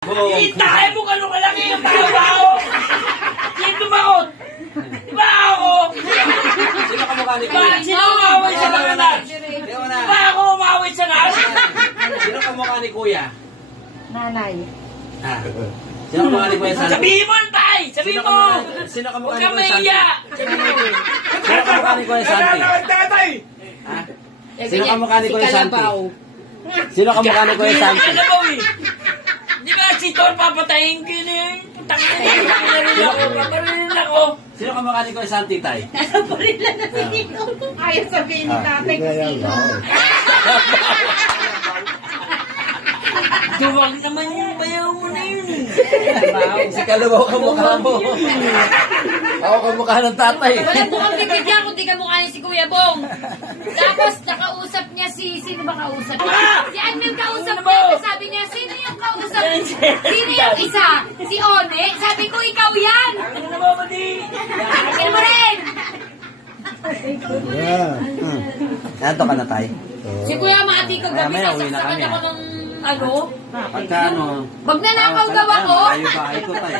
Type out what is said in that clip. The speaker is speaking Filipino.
Itahay mo ka nung kalaki yung tao. Dito maot. Diba ako? Sino kamukha ni Ba, Kuya? sino umaway sa langanan? Sino na? Diba ako umaway sa langanan? Sino kamukha ni Kuya? Nanay. Ah. Sino kamukha ni Kuya Santi? Sabihin mo lang tay! Sabihin mo! Sino kamukha Huwag ni kang Kuya Santi? mahiya! Sabihin mo! Sino kamukha ni Kuya Santi? Ha? Sino kamukha ni Kuya Santi? Sino kamukha ni Kuya Santi? Ano ba eh? Hindi ka si Tor papatayin ko yun eh. Putang ina yun. Paparilin ako. Sino kamukha ni Kuya Santi, tay? Ayaw sabihin ni tatay ko sino. Duwag naman yung bayaw mo na yun eh. Si Kalabaw kamukha mo. Ako kamukha ng tatay. Walang mukhang bibigyan kung di ka mukha niya si Kuya Bong. Tapos nakausap niya sino ba kausap niya? Si Admin kausap Ano ba? niya. Sabi niya, sino yung kausap niya? Sino yung isa? Si One? Sabi ko, ikaw yan. Ano na ba di? Akin mo rin. Nanto ka na, tay? Si Kuya Mati ko gabi, Mamaya, uwi na nasaksakan kami, ako ah. ng ano. Pagka ano... Pag nanakaw daw ako. Ayaw bahay ko, tay.